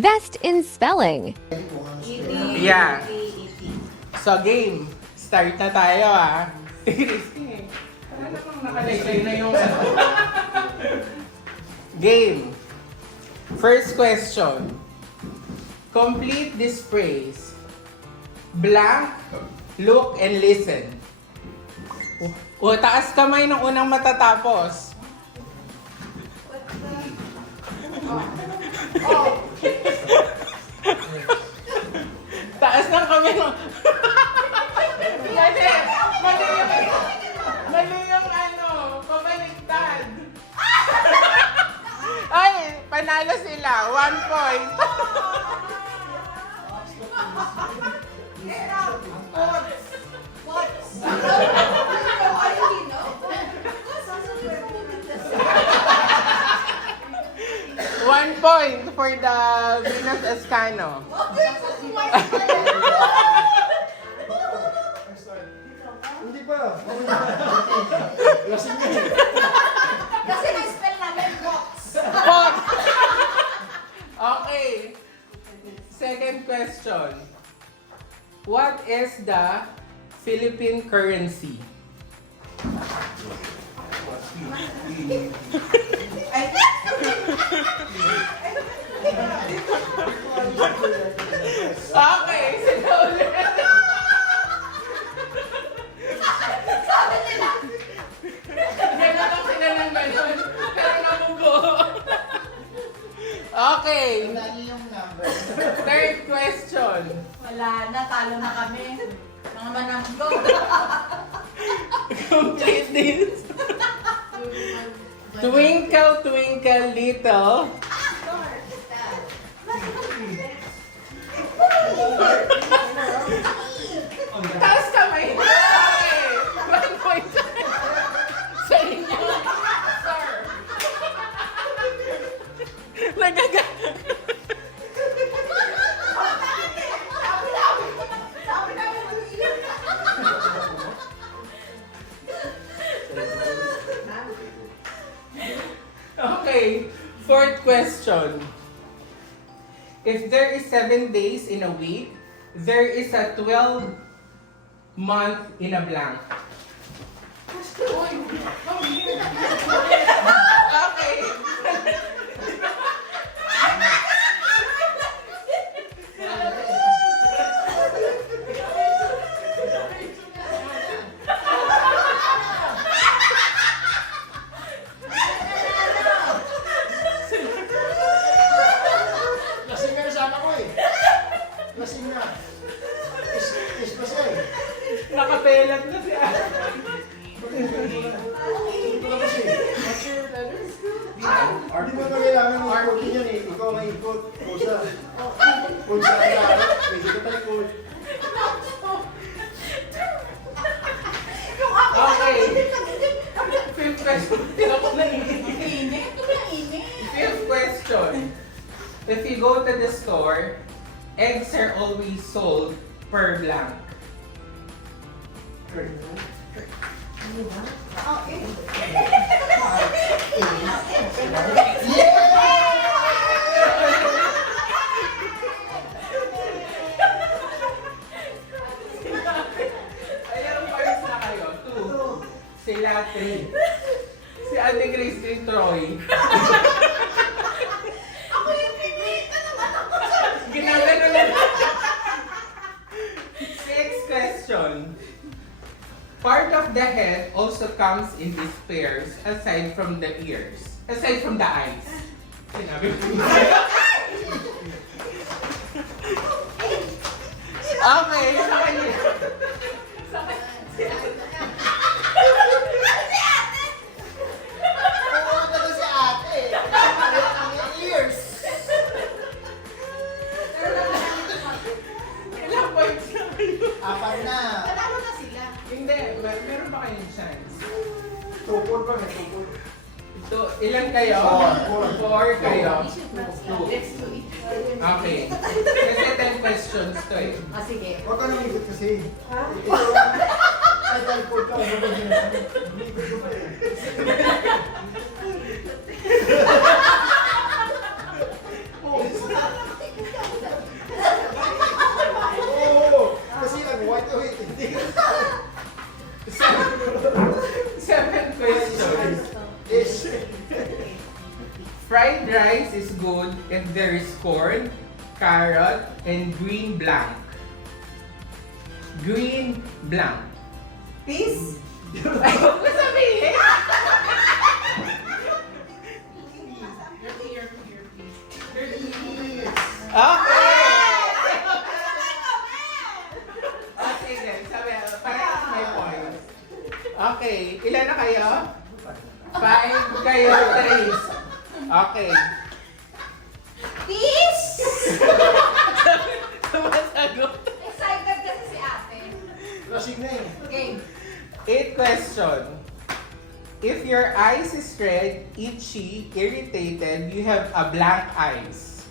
Best in spelling. Yeah. So game, start na tayo Wala namang nakalaysay na yung Game. First question. Complete this phrase. Blank, look, and listen. O, taas kamay ng unang matatapos. Taas ng kamay ng... Mali yung pabaliktad. Ay, panalo sila. 1 point. One point for the Venus Escano. Hindi pa. Lasing yan. Kasi na-spell namin box. Pot! Okay. Second question. What is the Philippine currency? Okay, sila ulit. Sabi nila. Gano'n lang sila ng gano'n. Pero namugo. Okay. Third question. Wala na, talo na kami. Mga mananggo. Complete this. Twinkle, twinkle, little. Taas kamay. Okay. 1 point sa inyo. Sir. Nagaga. Sabi namin mag-iyak. Okay. Fourth question. If there is 7 days in a week, there is a 12 month in a blank. Okay. Lasing ka na sana ko eh. Lasing na. Is kasi. Nakapelat na si Ate. Di ba kailangan ng ikot niyan eh. Ikaw ang ikot. Pusa. Pusa ang laro. Pwede ka talikod. Yung ako, Okay. init. Fifth question. Ako na Init? Ito na init. Fifth question. If you go to the store, eggs are always sold per blank. Oh, eh. Ilang points na kayo? 2. Sila 3. Si Ate Grace and Troy. Ako yung pinita naman ako. Ginagano na. Sixth question. Part of the head also comes in these pairs aside from the ears. Aside from the eyes. Sinabi ko. Okay, sa kanya. Oo, ito si ate. Ang ears. Ilang points na kayo? 4 na. Panalo na sila. Hindi, meron pa kayong chance. Tupol pa may tupol. So, ilan kayo? Four. 4 kayo. Let's do it. Okay. Kasi 10 questions to eh. Ah, sige. Huwag ka nang ikot kasi. Ay, talikod ka. Ano ba yun? Ikot ko pa eh. Fried rice is good if there is corn, carrot, and green blanc. Green blanc. Peace? Ay, huwag mo sabihin! Okay! Okay then, sabi, parehas may points. Okay, ilan na kayo? 5 kayo, 3. Okay. Peace! Sumasagot. Excited kasi si ate. Lasing na eh. Okay. 8th question. If your eyes is red, itchy, irritated, you have a blank eyes.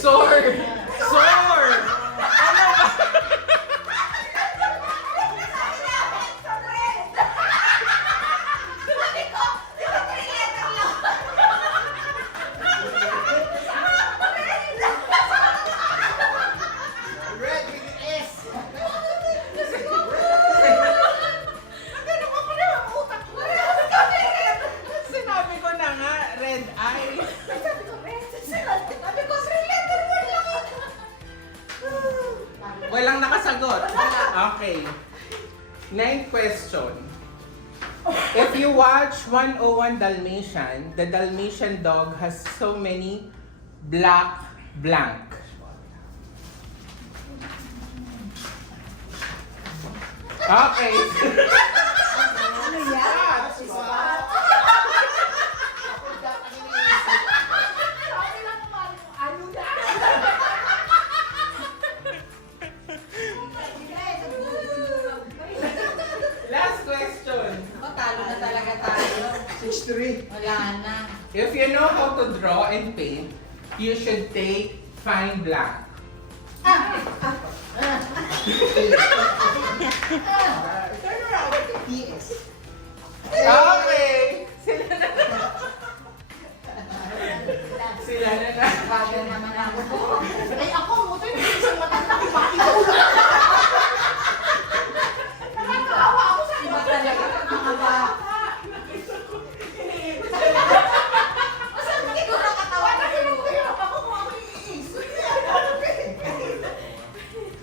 Sore! Sore! Ano ba? Red with S! Sinabi ko na nga, red eyes. Walang nakasagot. Okay. 9th question. If you watch 101 Dalmatian, the Dalmatian dog has so many black blank. Okay. Ano yan? Last question. O, talo na talaga tayo. 6-3. Wala na. If you know how to draw and paint, you should take fine blank. Turn around. PS. Okay. Sila na na. Bagal naman ako. Ay, ako, mo ito yung isang matanda ko. Bakit ko? Nakakaawa ako sa Iba talaga mga bata. Masang hindi ko nakatawa na hirap ako kung ako iisip.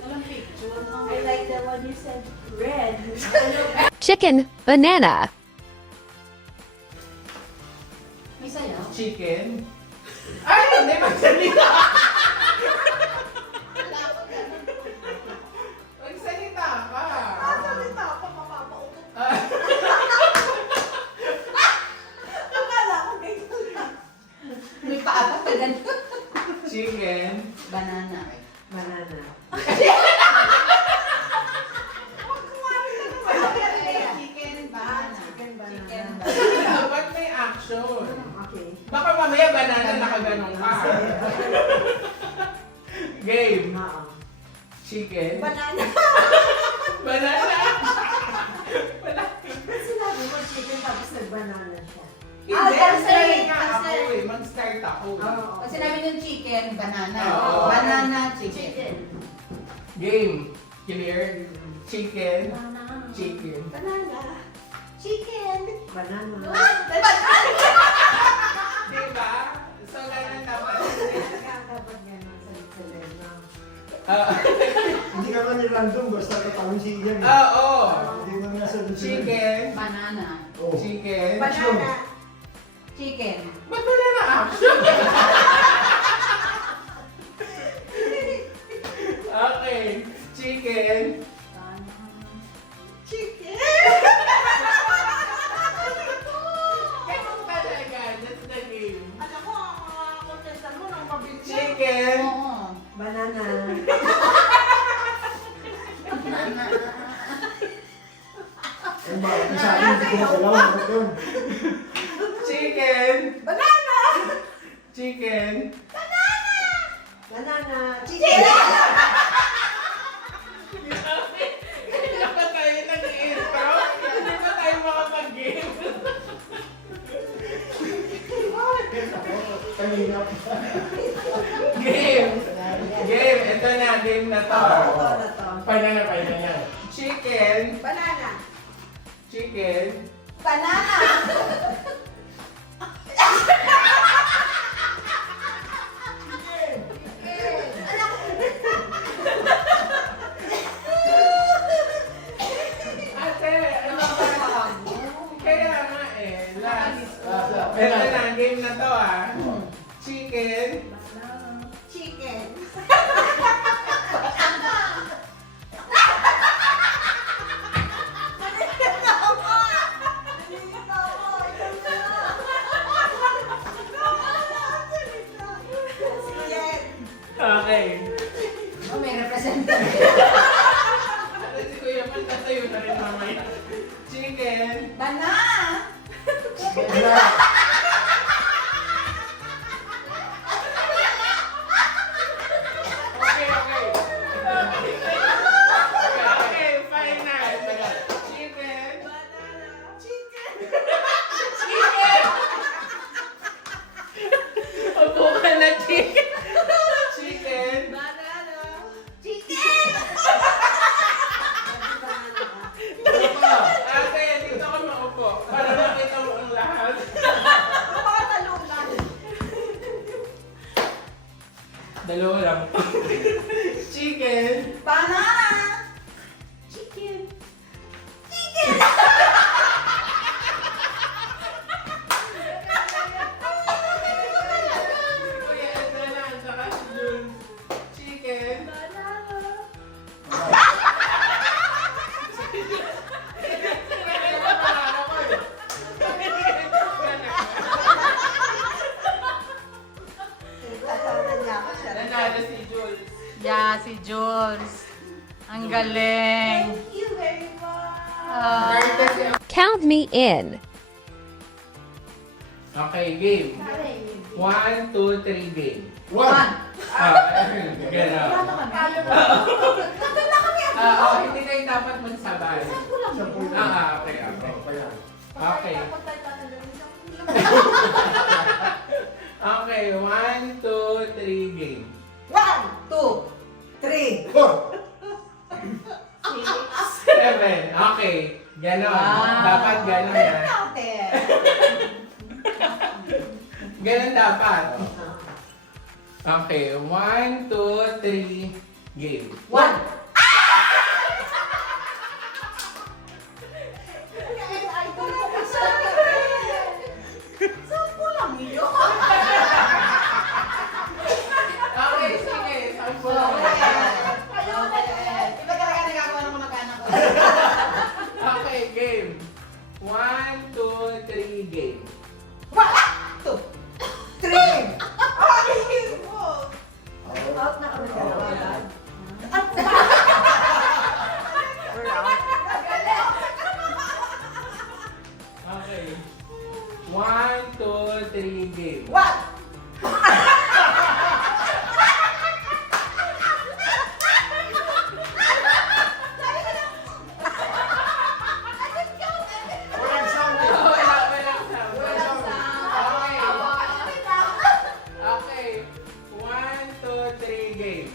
Walang picture. I like the one you said red. Chicken, banana. May sayaw. Chicken. Ay, hindi magsalita. Magsalita ka. Salita ako, mapapautot. Ah, Akala ko ganyan lang. May paapat pa ganun. Chicken. Banana. Banana. Chicken, banana. Chicken, banana. Chicken, Dapat may action. Okay. Baka mamaya banana nakaganong ka. Game. Oo. Chicken. Banana. Banana. Ba't sinabi mo chicken tapos nag-banana siya? Hindi, cancel, nga ako cancel. eh. Mag-start ako. Oo. Pag sinabi yung chicken, banana. Oo. Banana, chicken. Chicken. Game. Clear? Chicken. Banana. Chicken. Banana. Chicken. Banana. Diba? So, ganun dapat. Dapat ganun sa no? Ah, Hindi ka man random, basta katawan si Ian. Oo. Hindi mo nga sa Chicken. Banana. Oh. Chicken. Banana. Chicken. Ba't wala na action? Okay. Chicken. Chicken. Ganun talaga. That's the game. Alam mo, ang mga contestant mo nang mabilis. Chicken. Oo. Banana. Banana. Ang bakit na sa akin, hindi ko makalaw. Bakit yun? Chicken. Banana. Chicken. Banana. Chicken. Hindi pa tayo nag-intro. Hindi pa tayo makapag-game. kanina. Game! Game! Ito na, game na to. Ito na to. Panana. Chicken. Banana. Chicken. Banana! Ate, ano ba? Kaya nga eh, last. Last. Ito na, game na to ah. Chicken. Chicken. Okay. Oh, may representative. Ate, si Kuya Man, tatayo na rin mamaya. Chicken. Banana! Okay. Okay, final. Chicken. Chicken. Opo ka na, chicken. Chicken. Ate, dito ka maupo. Para makita mo ang lahat. Dalawa lang. Chicken. Banana! Chicken. Kuya, ito na. Saka si Jules. Chicken. Nanalo si Jules. Yeah, si Jules. Ang galing. Thank you very much. Ah. Count me in. Okay, game. 1, 2, 3, game. One. Gano'n. Hindi kayo dapat magsabay. Okay. Okay. Okay, 1, 2, 3, game. 1, 2, 3. Four. 7. Okay. Ganon. Wow. Dapat ganon na. Counted. Ganon dapat. Okay. 1, 2, 3, game. 1. Okay, sige. Sampo lang. Iba talaga nagagawa ng mga anak ko. Okay, game. 1, 2, 3, game. 1, 2, 3. Out na kami dalawa. Okay. 1, 2, 3, game. 1. Walang sound. Walang sound. Walang Okay. Okay. 1, 2, 3, game.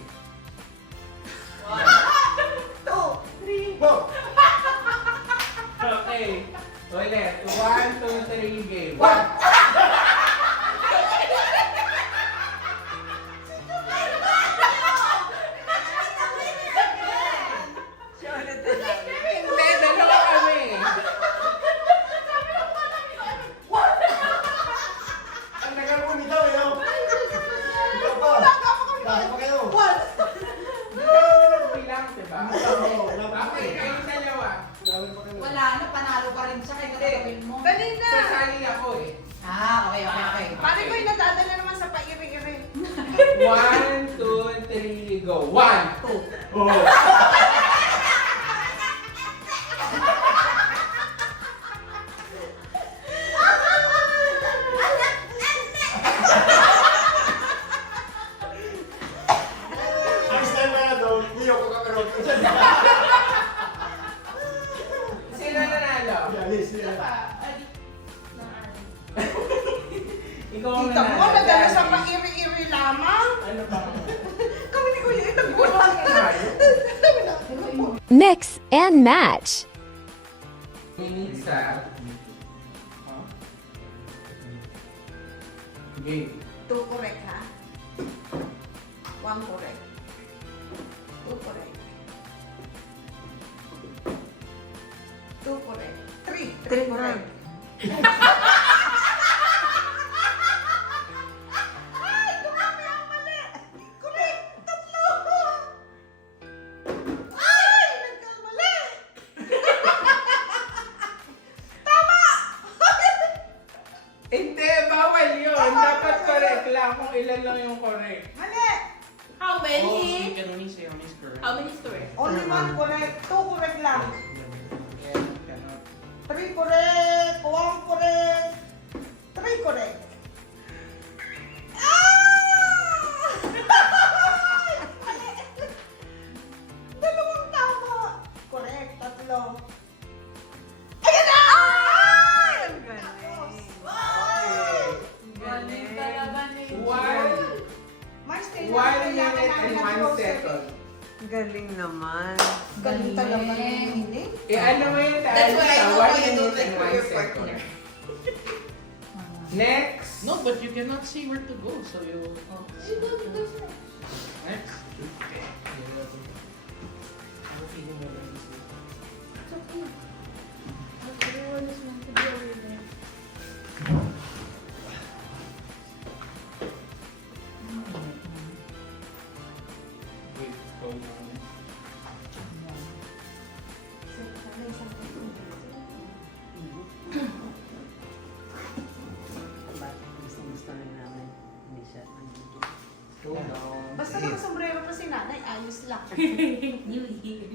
Four. Okay. Ulit. 1, 2, 3, game. 1. Hindi, dalawa kami. Ang nagal mo nito, yun. Ikaw pa. Dahil pa kayo. Bilang, diba? Wala. Okay, kayong dalawa. Dahil pa kayo. Wala na, panalo pa rin siya. Kaya gagawin mo. Kanina. Sasali ako eh. Okay. Pare ko yung nadadala naman sa pairi-iri. 1, 2, 3, go. 1. 2. Oh. Next time na daw, hindi ako kakaroon. Sino nanalo? Alis nila. Ikaw ang Kita mo, nanalo. nadala sa Alice. pa-iri-iri lamang. Ano ba? Kami ni Kuya yung Mix and match. Minisa. Game. 2 correct, ha? 1 correct. 2 correct. 2 correct. 3 correct. Ay, dumami ang mali. Correct. 3. Ay, nagkamali. Hindi, bawal yun. Dapat correct lang kung ilan lang yung correct. Mali. How Oh, so many? you can only say one is correct. How many stories? Only 1 correct. 2 correct lang. Yeah, cannot. 3 correct. 1 correct. 3 correct. Ah! Dalawang tama. Correct. 3. Ayan na! Ay! Ang galing. Galing talaga ni Mas 1 minute and 1 second. Galing naman. Galing talaga ni. Eh, ano mo yung That's why I know why you don't like 1 for your second. partner. Next. No, but you cannot say where to go, so you. Next. Wait, hold on. Gusto rin namin. Hindi siya. Hold on. Basta nakasombrero pa si nanay, ayos lang. New Year.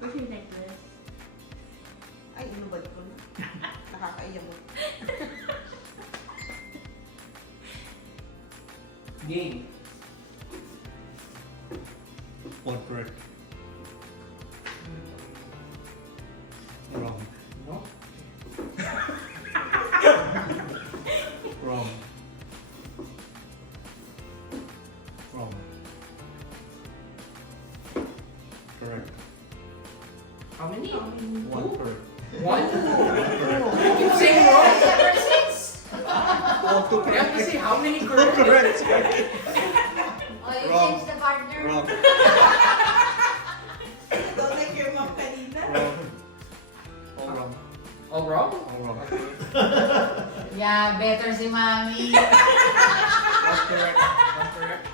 Where's your necklace? Ay, inubad ko na. Nakakaiyak mo. Game. 1 correct. Wrong. No? Wrong. Wrong. Correct. How many? 1 correct. 1? You can say wrong. Oh, 2 You have to say how many correct. correct. Oh, you Wrong. changed the partner? Wrong. Don't like your mom kanina. Wrong. All wrong. All wrong? All wrong. Yeah, better si Mami. That's correct. That's correct.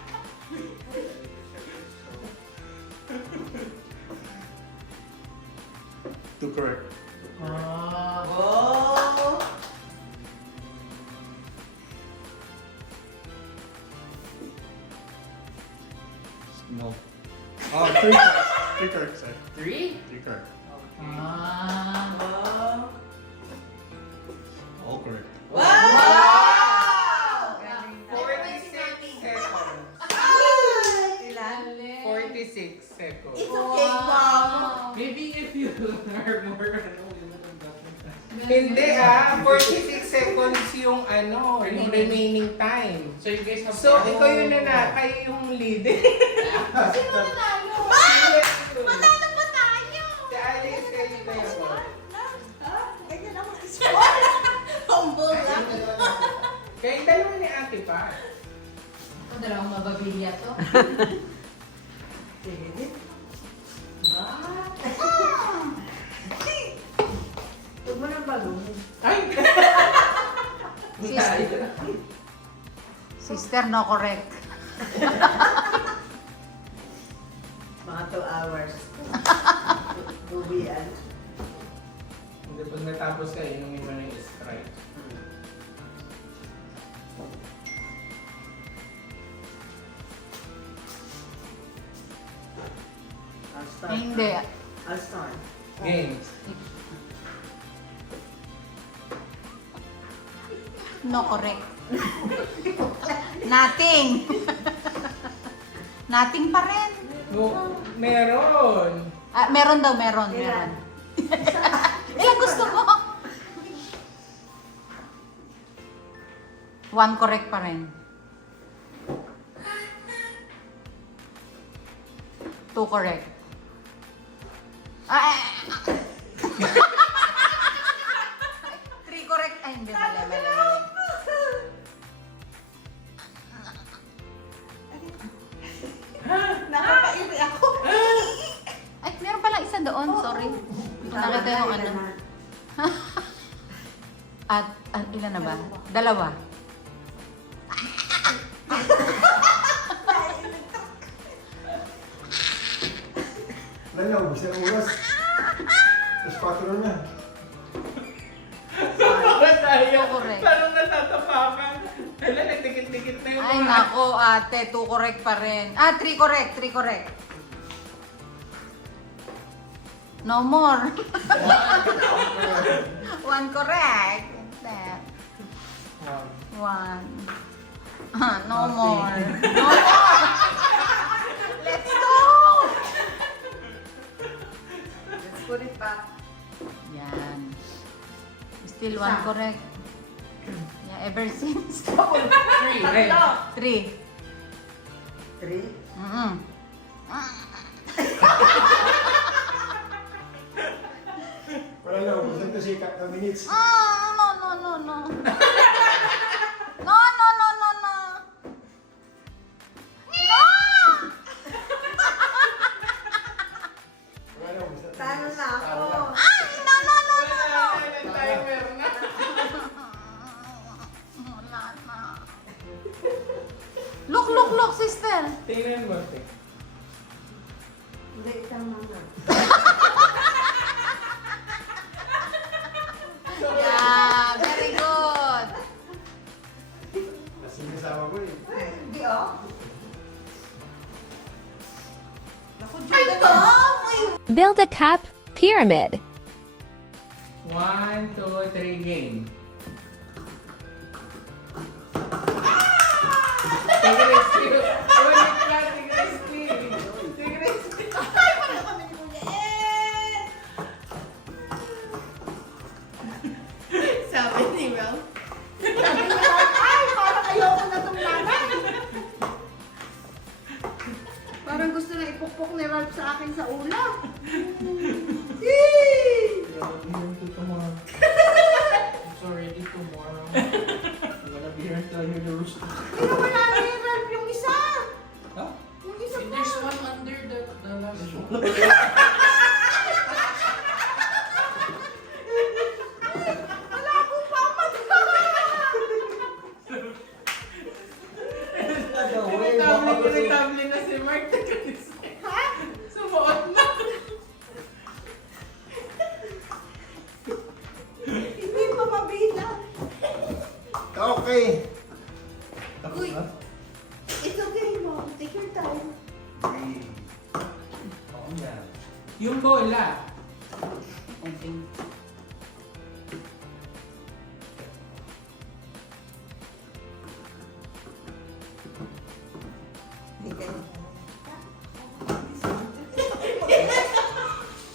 Two correct. Oh! No. Oh, 3 correct. 3 correct, sir. 3? 3 correct. Ah. Oh! All correct. Wow! Galing. 46 seconds. Ilan? 46 seconds. It's okay, mom. Maybe if you are more, ano, you would have gotten that. Hindi 46 seconds yung ano, yung remaining time. So you guys have. So, ikaw yun na, kayo yung lead. Sino nanalo? Manalo ba tayo? Si Alice, kayo na yun. Ganyan ako isa. Humble lang. Kayong dalawa ni Ate pa. Ako dalawang mababilya to. Huwag mo nang baluhin. Ay! Sister, no correct. Mga 2 hours. Bubian. Hindi, pag natapos ka, inumin mo na yung Sprite. I'll start. Hindi. I'll start. Games. No correct. Nothing. Nothing pa rin. No, meron. Ah, meron daw, meron. Ilang gusto mo? 1 correct pa rin. 2 correct. Ay! 3 correct. Ay, hindi. Mali. Nakakairi ako. Ay, meron pala isa doon. Sorry. Nakita yung ano. At ilan na ba? 2. Lalaw, gusto ng oras. Tapos 4 na. Bakit tayo? Correct. Parang natatapakan. Hala, nagdikit-dikit na yung Ay, mga- nako, ate. 2 correct pa rin. 3 correct. 3 correct. No more. 1 correct. That. 1. No more. No more. Let's go. Let's put it back. Yan. Still 1 correct. Yeah, ever since. 3, right? 3. 3. Mm-mm. Wala lang, gusto ito sikat na minutes. No. Wala lang, gusto ito. Talo na ako. Wala, may timer na. Wala na. Look, sister. Tingnan mo, te. Hindi, tama na. Yeah, very good. Kasi kasama ko eh. Hindi oh. Build a cup pyramid. 1, 2, 3, game. Tigresky. Ulit ka, Tigresky. Tigresky. Sabi ni Mel. Ay, parang ayoko na itong nanay. Parang gusto na ipukpok ni Ralph sa akin sa ulo. I'm gonna be here until tomorrow. It's already tomorrow. I'm gonna be here until you lose. Pero wala na yung Ralph yung isa. Huh? Yung isa And pa. there's one under the last one. Wala akong pamagka. Irritable na si Mark. Ha? Sumuot na. Hindi pa mabilang. Okay. Tapos Uy. na? It's okay, Mom. Take your time. Calm down. Yung bola. Konting.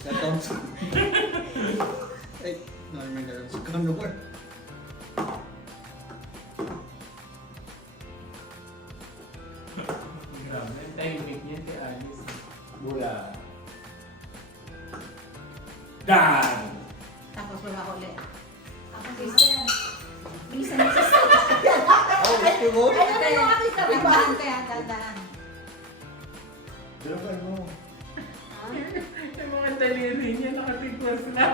That counts. Hey, no, I mean, it's gone nowhere. Grabe, ang timing niya si Alice. Bola. Dan! Tapos baba ulit. Ako, sister. Bilisan mo, sister. Oh, okay, go. Ayun na yung aking sa baba. Tandaan. Bilang ka mo. Yung mga daliri niya nakatigwas na.